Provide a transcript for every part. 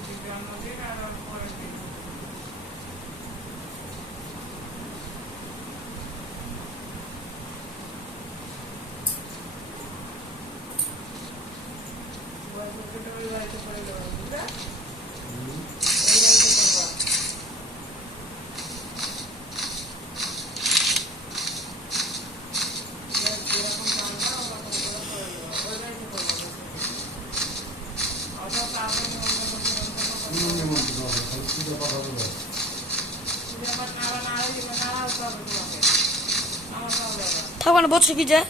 জন্মদিন আর ওর পরের দিন বাড়িতে করে দেবো বুঝলে ওই বাড়িতে করবা যেরকম জানবা ওরকম করে করে দেবো ওই বাড়িতে করবো অত তাড়াতাড়ি থাকবে না বলছে কি যায়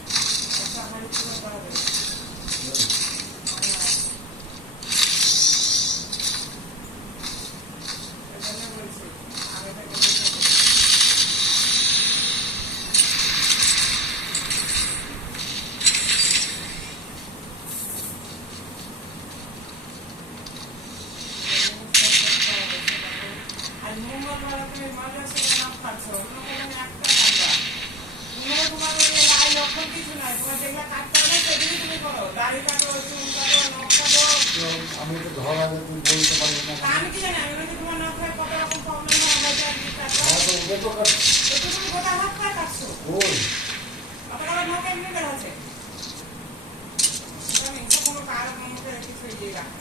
আমি তো ধরা তুমি বলতে পারবো না আমি কি জানি আমি তোমার নখ হয় কত রকম প্রবলেম হয় তুমি গোটা হাত খায় কাটছো আপনারা নখ এমনি বের হচ্ছে আমি কোনো কারণ মধ্যে কিছু দিয়ে রাখি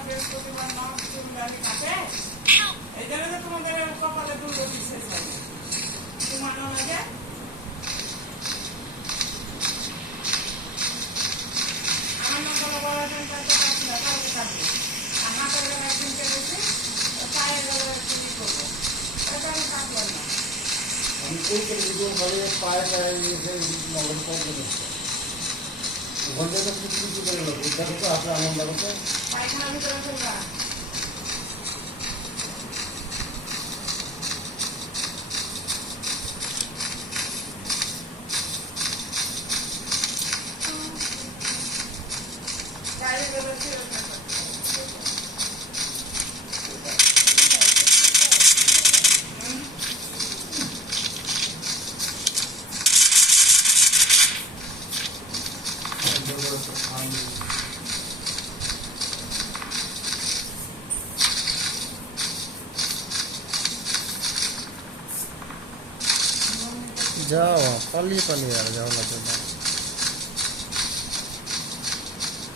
বৃহস্পতিবার নখ চুলদারি কাটে এই জন্য তো তোমাদের কপালে দুর্গতি শেষ হয় তোমার লাগে আমি কই করে ভিডিও করে পায়ে পায়ে নগর প্রবলেম হচ্ছে ওখানে তো কিছু কিছু করে লোক দেখো তো আপনার আনন্দ করতে পায়খানা ভিতরে চলবা যাও পালিয়ে পালিয়ে আর যাও না